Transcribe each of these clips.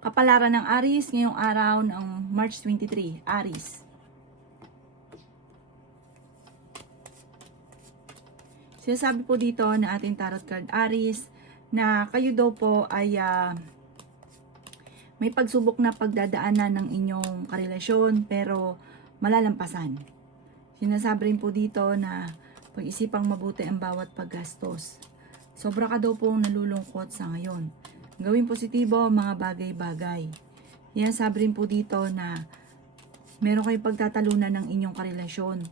Kapalaran ng Aries ngayong araw ng March 23, Aries. Sinasabi po dito na ating tarot card Aries na kayo daw po ay may pagsubok na pagdadaanan ng inyong karelasyon pero malalampasan. Sinasabi rin po dito na pag-isipang mabuti ang bawat paggastos. Sobra ka daw pong nalulungkot sa ngayon. Gawin positibo ang mga bagay-bagay. Sinasabi rin po dito na meron kayong pagtatalunan ng inyong karelasyon.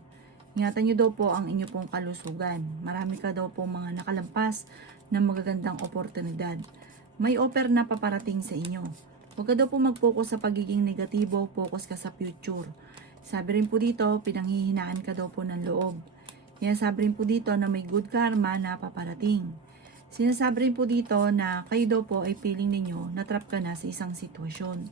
Ingatan nyo daw po ang inyong pong kalusugan. Marami ka daw po mga nakalampas na magagandang oportunidad. May offer na paparating sa inyo. Huwag ka daw po mag-focus sa pagiging negatibo, focus ka sa future. Sabi rin po dito, pinanghihinaan ka daw po ng loob. Sinasabi rin po dito na may good karma na paparating. Sinasabi rin po dito na kayo daw po ay feeling ninyo na trap ka na sa isang sitwasyon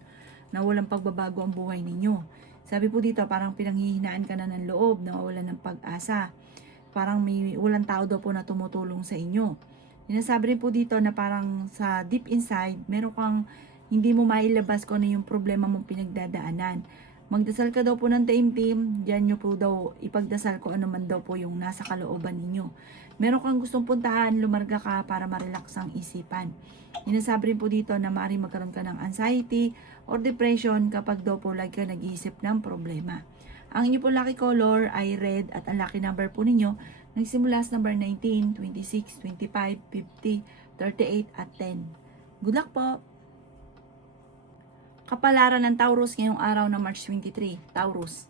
na walang pagbabago ang buhay ninyo. Sabi po dito parang pinanghihinaan ka na ng loob, nawawalan ng pag-asa. Parang may walang tao daw po na tumutulong sa inyo. Sinasabi rin po dito na parang sa deep inside, meron kang hindi mo mailabas kung ano yung problema mong pinagdadaanan. Magdasal ka daw po ng taimtim, diyan nyo po daw ipagdasal ko ano man daw po yung nasa kalooban ninyo. Meron kang gustong puntahan, lumarga ka para ma-relax ang isipan. Sinasabi rin po dito na maaaring magkaroon ka ng anxiety or depression kapag daw po lagi ka nag-iisip ng problema. Ang inyo po lucky color ay red at ang lucky number po ninyo nagsimula sa number 19, 26, 25, 50, 38 at 10. Good luck po! Kapalaran ng Taurus ngayong araw ng March 23. Taurus.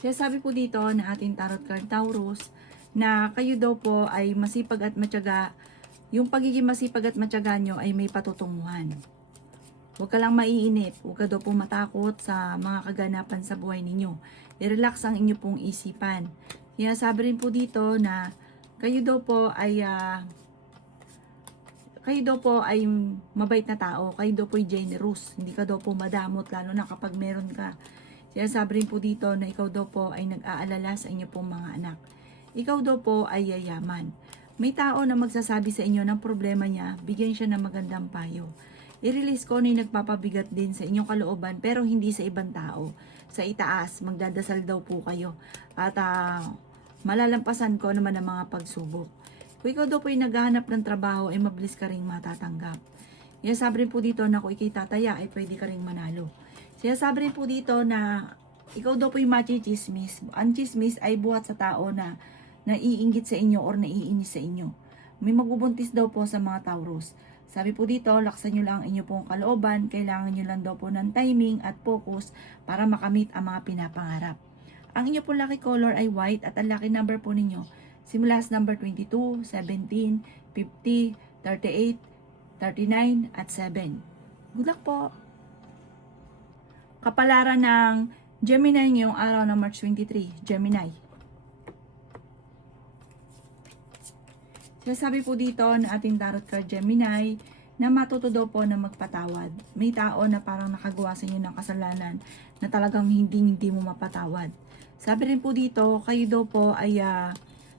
Sabi po dito na ating tarot card Taurus na kayo daw po ay masipag at matyaga. Yung pagiging masipag at matyaga nyo ay may patutunguhan. Huwag ka lang maiinip. Huwag ka daw po matakot sa mga kaganapan sa buhay ninyo. I-relax ang inyo pong isipan. Sabi rin po dito na kayo daw po ay mabait na tao. Kayo daw po ay generous. Hindi ka daw po madamot lalo na kapag meron ka. Sinasabi rin po dito na ikaw daw po ay nag-aalala sa inyo pong mga anak. Ikaw daw po ay yayaman. May tao na magsasabi sa inyo ng problema niya, bigyan siya ng magandang payo. I-release ko na yung nagpapabigat din sa inyong kalooban pero hindi sa ibang tao. Sa itaas, magdadasal daw po kayo. At malalampasan ko naman ang mga pagsubok. Kung ikaw daw po ay naghahanap ng trabaho, ay mabilis ka rin matatanggap. Sabi rin po dito na kung ikay tataya, ay pwede ka rin manalo. Sabi rin po dito na ikaw daw po ay machichismis. Ang chismis ay buhat sa tao na naiinggit sa inyo or naiinis sa inyo. May magbubuntis daw po sa mga Taurus. Sabi po dito, laksan nyo lang ang inyo pong kalooban. Kailangan nyo lang daw po ng timing at focus para makamit ang mga pinapangarap. Ang inyo pong lucky color ay white at ang lucky number po ninyo simula sa number 22, 17, 50, 38, 39, at 7. Good luck po! Kapalaran ng Gemini ngayong araw ng March 23. Gemini. Sabi po dito na ating tarot card Gemini na matuto daw po na magpatawad. May tao na parang nakagawa sa inyo ng kasalanan na talagang hindi mo mapatawad. Sabi rin po dito, kayo daw po ay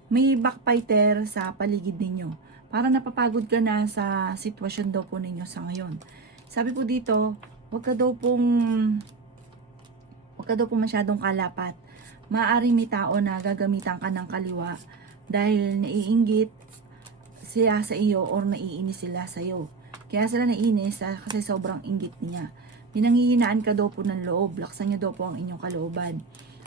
may backfighter sa paligid ninyo. Parang napapagod ka na sa sitwasyon daw po ninyo sa ngayon. Sabi po dito, huwag ka daw pong masyadong kalapat. Maaaring may tao na gagamitan ka ng kaliwa dahil naiinggit siya sa iyo or naiinis sila sa iyo. Kaya sila naiinis kasi sobrang inggit niya. Pinanghihinaan ka daw po ng loob. Laksan niyo daw po ang inyong kalooban.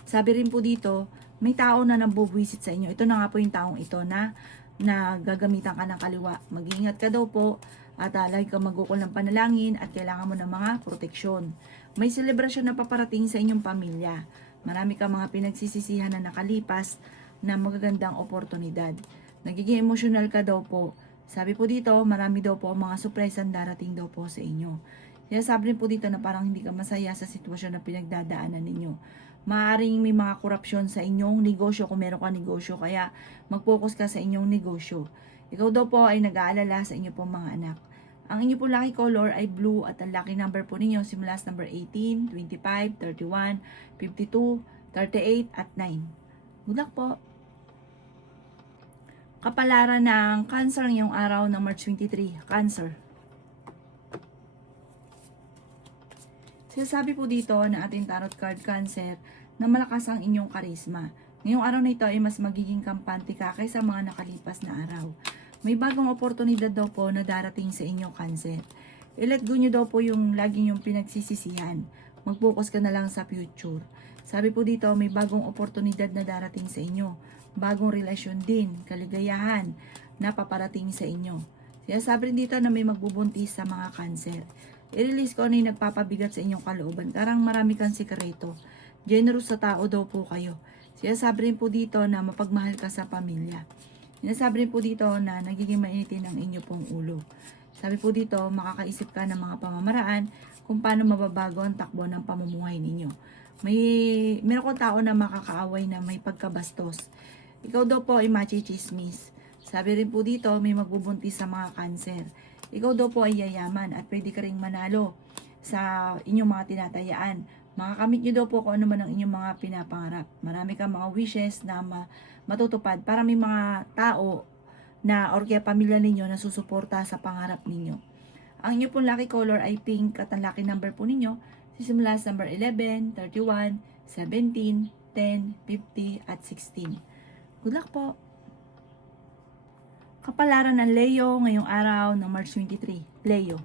Sabi rin po dito, may tao na nambubwisit sa inyo. Ito na nga po yung taong ito na gagamitan ka ng kaliwa. Mag-iingat ka daw po at lagi ka magukol ng panalangin at kailangan mo ng mga proteksyon. May selebrasyon na paparating sa inyong pamilya. Marami ka mga pinagsisisihan na nakalipas na magagandang oportunidad. Nagiging emosyonal ka daw po. Sabi po dito, marami daw po mga surprise ang darating daw po sa inyo. Sabi rin po dito na parang hindi ka masaya sa sitwasyon na pinagdadaanan ninyo. Maaaring may mga korupsyon sa inyong negosyo kung meron ka negosyo, kaya mag-focus ka sa inyong negosyo. Ikaw daw po ay nag-aalala sa inyo pong mga anak. Ang inyo po lucky color ay blue at ang lucky number po ninyo simula sa number 18, 25, 31, 52, 38 at 9. Good luck po! Kapalaran ng Cancer ngayong araw ng March 23. Cancer. Sinasabi po dito na ating tarot card Cancer na malakas ang inyong karisma. Ngayong araw na ito ay mas magiging kampante ka kaysa mga nakalipas na araw. May bagong oportunidad daw po na darating sa inyo Cancer. I-let go nyo daw po yung lagi yung pinagsisisihan. Mag-focus ka na lang sa future. Sabi po dito may bagong oportunidad na darating sa inyo. Bagong relasyon din, kaligayahan na paparating sa inyo. Sinasabi rin dito na may magbubuntis sa mga Cancer. I-release ko ano yung nagpapabigat sa inyong kalooban. Karang marami kang sikreto. Generous sa tao daw po kayo. Sinasabi rin po dito na mapagmahal ka sa pamilya. Sinasabi rin po dito na nagiging mainitin ang inyo pong ulo. Sabi po dito, makakaisip ka ng mga pamamaraan kung paano mababago ang takbo ng pamumuhay ninyo. Meron kong tao na makakaaway na may pagkabastos. Ikaw daw po ay machichismis. Sabi rin po dito, may magbubuntis sa mga Cancer. Ikaw daw po ay yayaman at pwede ka ring manalo sa inyong mga tinatayaan. Makakamit nyo daw po kung ano man ang inyong mga pinapangarap. Marami kang mga wishes na matutupad para may mga tao na or kaya pamilya ninyo na susuporta sa pangarap ninyo. Ang inyo pong lucky color ay pink at ang lucky number po ninyo sisimula sa number 11, 31, 17, 10, 50 at 16. Good luck po! Kapalaran ng Leo ngayong araw ng March 23. Leo.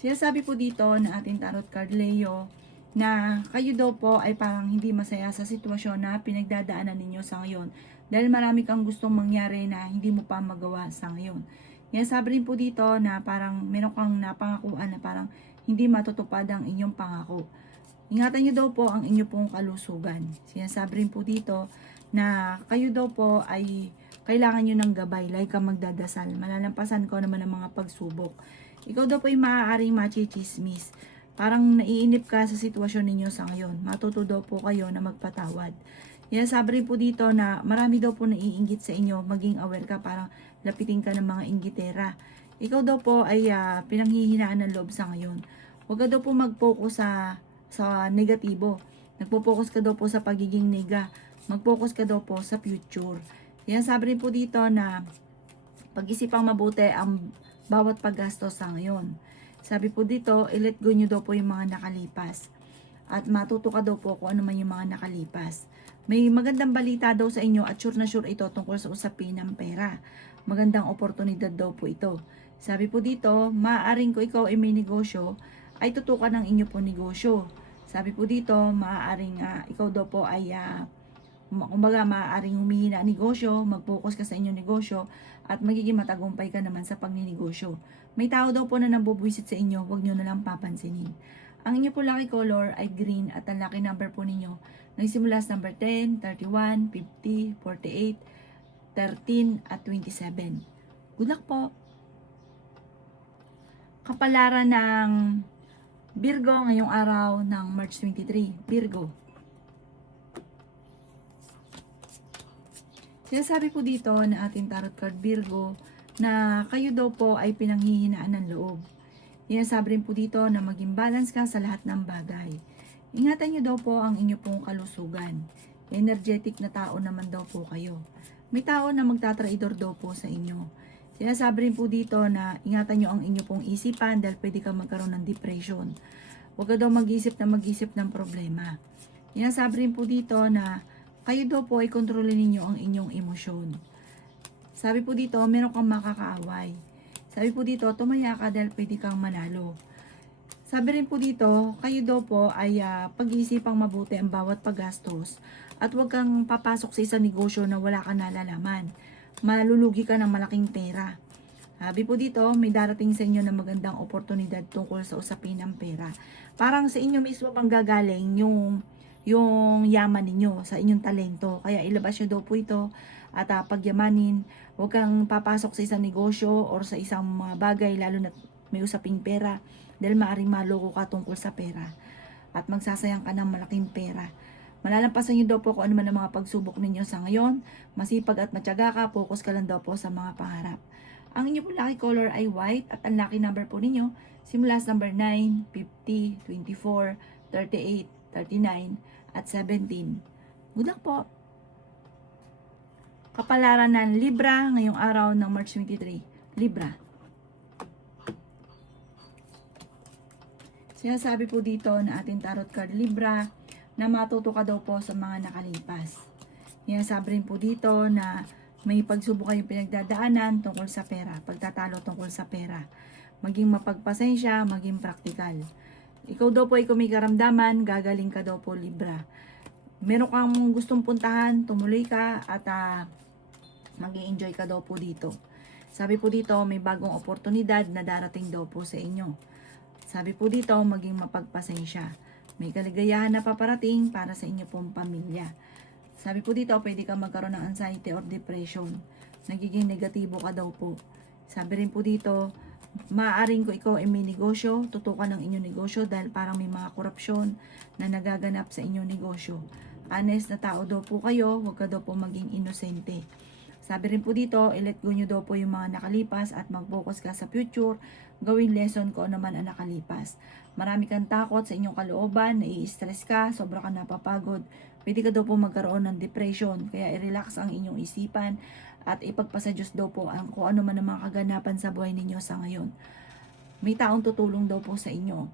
Sinasabi po dito na ating tarot card Leo na kayo daw po ay parang hindi masaya sa sitwasyon na pinagdadaanan ninyo sa ngayon dahil marami kang gustong mangyari na hindi mo pa magawa sa ngayon. Sinasabi rin po dito na parang meron kang napangakuan na parang hindi matutupad ang inyong pangako. Ingatan nyo daw po ang inyo pong kalusugan. Sinasabi rin po dito na kayo daw po ay kailangan nyo ng gabay, like ka magdadasal. Malalampasan ko naman ang mga pagsubok. Ikaw daw po ay maaaring machichismis. Parang naiinip ka sa sitwasyon ninyo sa ngayon. Matuto daw po kayo na magpatawad. Sinasabi rin po dito na marami daw po naiinggit sa inyo. Maging aware ka, parang lapitin ka ng mga inggitera. Ikaw daw po ay pinanghihinaan ng loob sa ngayon. Huwag ka daw po mag-focus sa negatibo. Nagpo-focus ka daw po sa pagiging nega. Mag-focus ka daw po sa future. Sinasabi rin po dito na pag-isipang mabuti ang bawat paggastos sa ngayon. Sabi po dito, i-let go nyo daw po yung mga nakalipas. At matuto ka daw po kung ano man yung mga nakalipas. May magandang balita daw sa inyo at sure na sure ito tungkol sa usapin ng pera. Magandang oportunidad daw po ito. Sabi po dito, maaaring ko ikaw ay may negosyo, ay tutukan ng inyo po negosyo. Sabi po dito, maaaring ikaw daw po ay kumbaga maaaring humihina negosyo, mag-focus ka sa inyong negosyo at magiging matagumpay ka naman sa pagninegosyo. May tao daw po na nabubwisit sa inyo, huwag nyo na lang papansinin. Ang inyo po lucky color ay green at ang lucky number po ninyo nagsimula sa number 10, 31, 50, 48, 13 at 27. Good luck po! Kapalaran ng Virgo ngayong araw ng March 23. Virgo. Sinasabi po dito na ating tarot card Virgo na kayo daw po ay pinanghihinaan ng loob. Sinasabi rin po dito na maging balance ka sa lahat ng bagay. Ingatan nyo daw po ang inyo pong kalusugan. Energetic na tao naman daw po kayo. May tao na magtatraidor daw po sa inyo. Sinasabi rin po dito na ingatan nyo ang inyo pong isipan dahil pwede ka magkaroon ng depression. Huwag ka daw mag-isip ng problema. Sinasabi rin po dito na kayo daw po ay kontrolin ninyo ang inyong emosyon. Sabi po dito, meron kang makakaaway. Sabi po dito, tumaya ka dahil pwede kang manalo. Sabi rin po dito, kayo daw po ay pag-iisipang mabuti ang bawat paggastos at huwag kang papasok sa isang negosyo na wala kang nalalaman. Malulugi ka ng malaking pera. Sabi po dito, may darating sa inyo na magandang oportunidad tungkol sa usapin ng pera. Parang sa inyo mismo manggagaling yung yaman ninyo, sa inyong talento. Kaya ilabas nyo daw po ito at pagyamanin. Huwag kang papasok sa isang negosyo or sa isang mga bagay lalo na may usaping pera dahil maaaring maloko ka tungkol sa pera at magsasayang ka ng malaking pera. Malalampasan nyo daw po kung ano man ang mga pagsubok ninyo sa ngayon. Masipag at matyaga ka, focus ka lang daw po sa mga pangarap. Ang inyo po lucky color ay white at ang lucky number po ninyo simula sa number 9, 50, 24, 38, 39 at 17. Good luck po! Kapalaran ng Libra ngayong araw ng March 23. Libra. Sinasabi po dito na ating tarot card Libra na matuto ka daw po sa mga nakalipas. Sinasabi rin po dito na may pagsubok kayong pinagdadaanan tungkol sa pera, pagtatalo tungkol sa pera. Maging mapagpasensya, maging praktikal. Ikaw daw po ay kung may karamdaman, gagaling ka daw po Libra. Meron kang gustong puntahan, tumuloy ka at mag-i-enjoy ka daw po dito. Sabi po dito, may bagong oportunidad na darating daw po sa inyo. Sabi po dito, maging mapagpasensya. May kaligayahan na paparating para sa inyo pong pamilya. Sabi po dito, pwede ka magkaroon ng anxiety or depression. Nagiging negatibo ka daw po. Sabi rin po dito, maaaring ko ikaw ay may negosyo, tutukan ng inyong negosyo dahil parang may mga korupsyon na nagaganap sa inyong negosyo. Honest na tao daw po kayo, huwag ka daw po maging inosente. Sabi rin po dito, i-let go nyo daw po yung mga nakalipas at mag-focus ka sa future, gawin lesson ko naman ang nakalipas. Marami kang takot sa inyong kalooban, nai-stress ka, sobra ka napapagod, pwede ka daw po magkaroon ng depression, kaya i-relax ang inyong isipan at ipagpasa Diyos daw po ang kung ano man ang mga kaganapan sa buhay ninyo sa ngayon. May taong tutulong daw po sa inyo.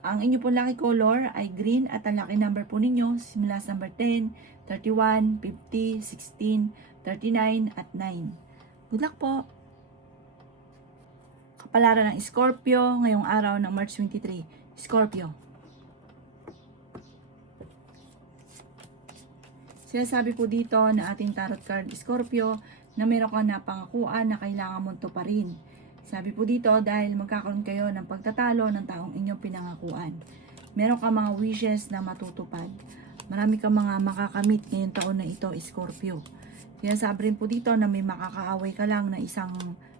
Ang inyo po lucky color ay green at ang lucky number po ninyo simula sa number 10, 31, 50, 16, 39 at 9. Good luck po! Kapalaran ng Scorpio ngayong araw ng March 23. Scorpio. Sinasabi po dito na ating tarot card Scorpio na meron kang napangakuan na kailangan mong tuparin. Sabi po dito dahil magkakaroon kayo ng pagtatalo ng taong inyong pinangakuan. Meron kang mga wishes na matutupad. Marami kang mga makakamit ngayong taon na ito, Scorpio. Sinasabi rin po dito na may makakaaway ka lang na isang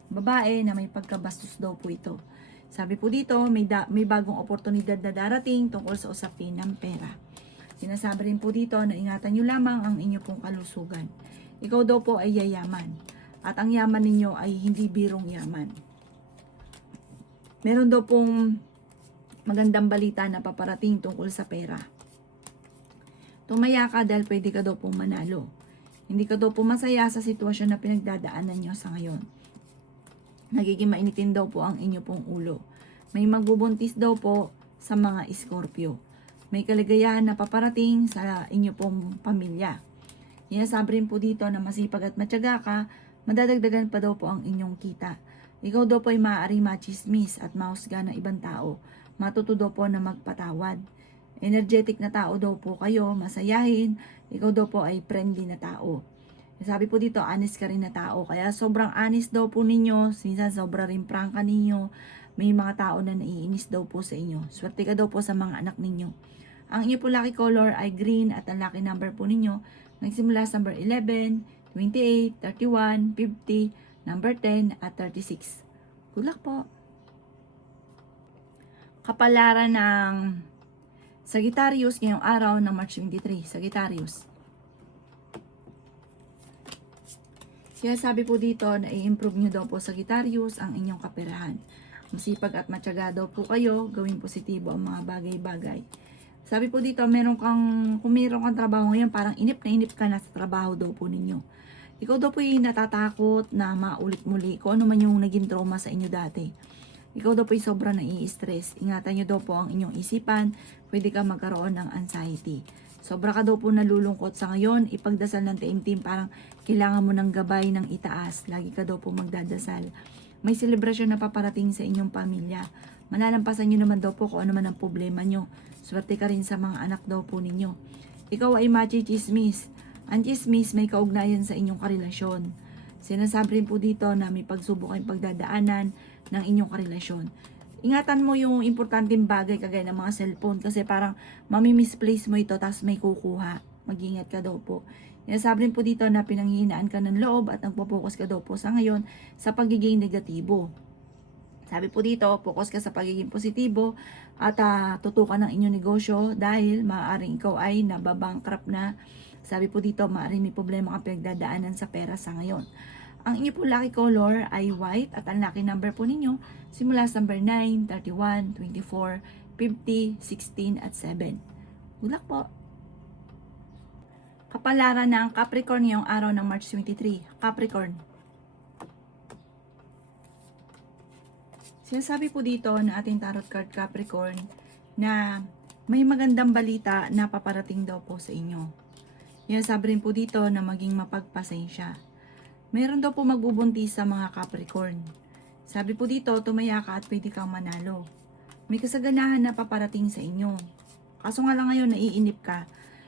babae na may pagkabastos daw po ito. Sabi po dito, may bagong oportunidad na darating tungkol sa usapin ng pera. Sinasabi rin po dito na ingatan nyo lamang ang inyo pong kalusugan. Ikaw daw po ay yayaman. At ang yaman ninyo ay hindi birong yaman. Meron daw pong magandang balita na paparating tungkol sa pera. Tumaya ka dahil pwede ka daw pong manalo. Hindi ka daw po masaya sa sitwasyon na pinagdadaanan nyo sa ngayon. Nagiging mainitin daw po ang inyo pong ulo. May magbubuntis daw po sa mga Scorpio. May kaligayahan na paparating sa inyo pong pamilya. Sinasabi rin po dito na masipag at matyaga ka, madadagdagan pa daw po ang inyong kita. Ikaw daw po ay maaaring machismis at mahusga ng ibang tao. Matuto daw po na magpatawad. Energetic na tao daw po kayo, masayahin. Ikaw daw po ay friendly na tao. Sabi po dito, honest ka rin na tao. Kaya sobrang honest daw po ninyo. Minsan sobra rin prangka ninyo. May mga tao na naiinis daw po sa inyo. Swerte ka daw po sa mga anak ninyo. Ang inyo po lucky color ay green at ang lucky number po ninyo nagsimula sa number 11, 28, 31, 50, number 10 at 36. Good luck po! Kapalaran ng Sagittarius ngayong araw ng March 23. Sagittarius. Sabi po dito na i-improve nyo daw po Sagittarius ang inyong kaperahan. Masipag at matyaga daw po kayo, gawing positibo ang mga bagay-bagay. Sabi po dito, kung meron kang trabaho ngayon, parang inip na inip ka na sa trabaho daw po ninyo. Ikaw daw po yung natatakot na maulit muli kung ano man yung naging trauma sa inyo dati. Ikaw daw po yung sobrang nai-stress. Ingatan nyo daw po ang inyong isipan, pwede ka magkaroon ng anxiety. Sobra ka daw po nalulungkot sa ngayon, ipagdasal ng taimtim, parang kailangan mo ng gabay ng itaas. Lagi ka daw po magdadasal. May selebrasyon na paparating sa inyong pamilya. Malalampasan nyo naman daw po kung ano man ang problema nyo. Swerte ka rin sa mga anak daw po ninyo. Ikaw ay machismis. Ang chismis may kaugnayan sa inyong karelasyon. Sinasabi rin po dito na may pagsubok kayong pagdadaanan ng inyong karelasyon. Ingatan mo yung importanteng bagay kagaya ng mga cellphone kasi parang mami-misplace mo ito tapos may kukuha. Mag-ingat ka daw po. Sinasabi rin po dito na pinanghihinaan ka ng loob at nagpo-focus ka daw po sa ngayon sa pagiging negatibo. Sabi po dito, focus ka sa pagiging positibo at tutukan ng inyong negosyo dahil maaaring ikaw ay nababankrupt na. Sabi po dito, maaaring may problema kang pinagdadaanan sa pera sa ngayon. Ang inyo po lucky color ay white at ang lucky number po ninyo simula sa number 9, 31, 24, 50, 16 at 7. Good luck po! Kapalaran ng Capricorn ngayong araw ng March 23. Capricorn. Sinasabi po dito na ating tarot card Capricorn na may magandang balita na paparating daw po sa inyo. Sinasabi rin po dito na maging mapagpasensya. Meron daw po magbubuntis sa mga Capricorn. Sabi po dito, tumaya ka at pwede kang manalo. May kasaganahan na paparating sa inyo. Kaso nga lang ngayon, naiinip ka.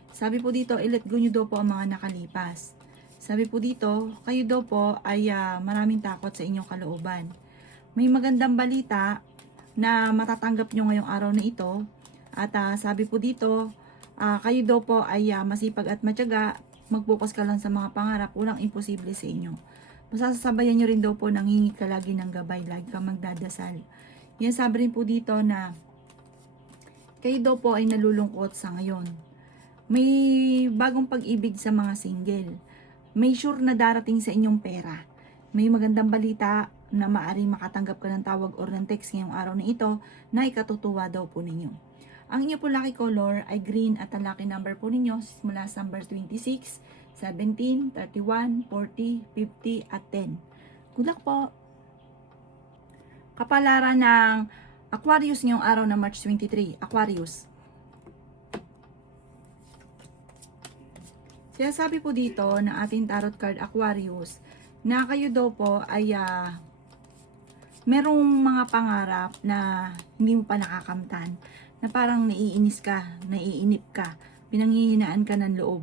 Sabi po dito, i-let go nyo daw po ang mga nakalipas. Sabi po dito, kayo daw po ay maraming takot sa inyong kalooban. May magandang balita na matatanggap nyo ngayong araw na ito. At sabi po dito, kayo daw po ay masipag at matyaga. Mag-focus ka lang sa mga pangarap. Walang imposible sa inyo. Masasabayan nyo rin daw po nang hingi ka lagi ng gabay. Lagi ka magdadasal. Yan sabi rin po dito na kayo daw po ay nalulungkot sa ngayon. May bagong pag-ibig sa mga single. May sure na darating sa inyong pera. May magandang balita na maaaring makatanggap ka ng tawag or ng text ngayong araw na ito na ikatutuwa daw po ninyo. Ang inyo po lucky color ay green at ang lucky number po ninyo mula sa number 26, 17, 31, 40, 50 at 10. Good luck po! Kapalaran ng Aquarius ngayong araw na March 23. Aquarius. Sinasabi po dito na ating tarot card Aquarius na kayo daw po ay merong mga pangarap na hindi mo pa nakakamtan, na parang naiinis ka, naiinip ka, pinanghihinaan ka ng loob.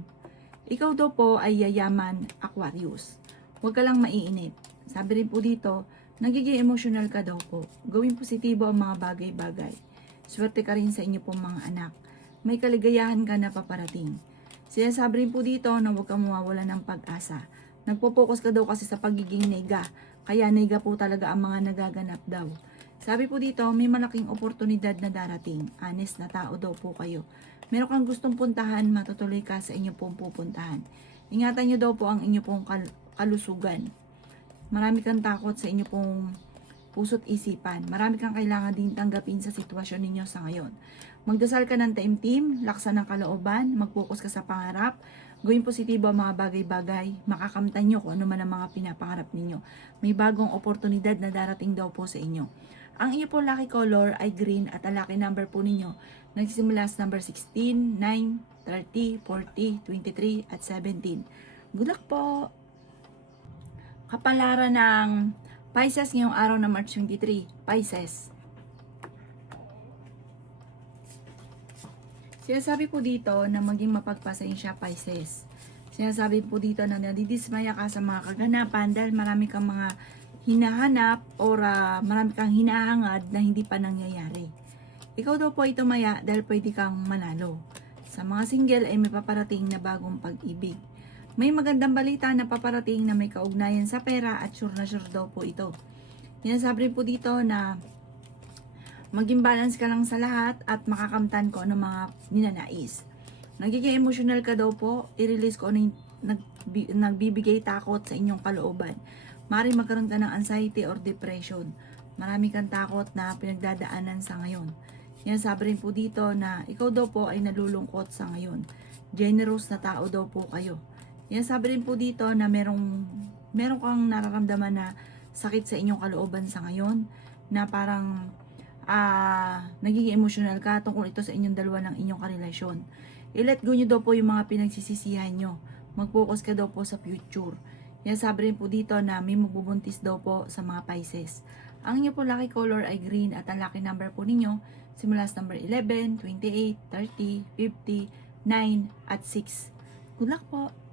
Ikaw daw po ay yayaman, Aquarius. Huwag ka lang maiinip. Sabi rin po dito, nagiging emotional ka daw po. Gawing positibo ang mga bagay-bagay. Swerte ka rin sa inyo pong mga anak. May kaligayahan ka na paparating. Sinasabi rin po dito na huwag kang mawawala ng pag-asa. Nagpo-focus ka daw kasi sa pagiging nega. Kaya nega po talaga ang mga nagaganap daw. Sabi po dito, may malaking oportunidad na darating. Honest na tao daw po kayo. Meron kang gustong puntahan, matutuloy ka sa inyo pong pupuntahan. Ingatan nyo daw po ang inyo pong kalusugan. Marami kang takot sa inyo pong puso't isipan. Marami kang kailangan din tanggapin sa sitwasyon ninyo sa ngayon. Magdasal ka ng taimtim, laksan ng kalooban, mag-focus ka sa pangarap, gawing positibo ang mga bagay-bagay, makakamtan nyo kung ano man ang mga pinapangarap ninyo. May bagong oportunidad na darating daw po sa inyo. Ang inyo po lucky color ay green at ang lucky number po ninyo nagsisimula sa number 16, 9, 30, 40, 23 at 17. Good luck po! Kapalaran ng Pisces ngayong araw na March 23. Pisces. Sinasabi po dito na maging mapagpasensya, Pisces. Sinasabi po dito na nadidismaya ka sa mga kaganapan dahil marami kang mga hinahanap or marami kang hinahangad na hindi pa nangyayari. Ikaw daw po ay tumaya dahil pwede kang manalo. Sa mga single ay may paparating na bagong pag-ibig. May magandang balita na paparating na may kaugnayan sa pera at sure na sure daw po ito. Sinasabi po dito na maging balance ka lang sa lahat at makakamtan ko ng mga ninanais. Nagiging emotional ka daw po, i-release ko ano yung nagbibigay takot sa inyong kalooban. Maaaring magkaroon ka ng anxiety or depression. Marami kang takot na pinagdadaanan sa ngayon. Sinasabi rin po dito na ikaw daw po ay nalulungkot sa ngayon. Generous na tao daw po kayo. Sinasabi rin po dito na meron kang nararamdaman na sakit sa inyong kalooban sa ngayon, na parang nagiging emotional ka tungkol ito sa inyong dalawa ng inyong karelasyon. I-let go nyo daw po yung mga pinagsisisihan nyo. Mag-focus ka daw po sa future. Sabi rin po dito na may magbubuntis daw po sa mga Pisces. Ang inyo po lucky color ay green at ang lucky number po ninyo simula sa number 11, 28, 30, 50, 9 at 6. Good luck po!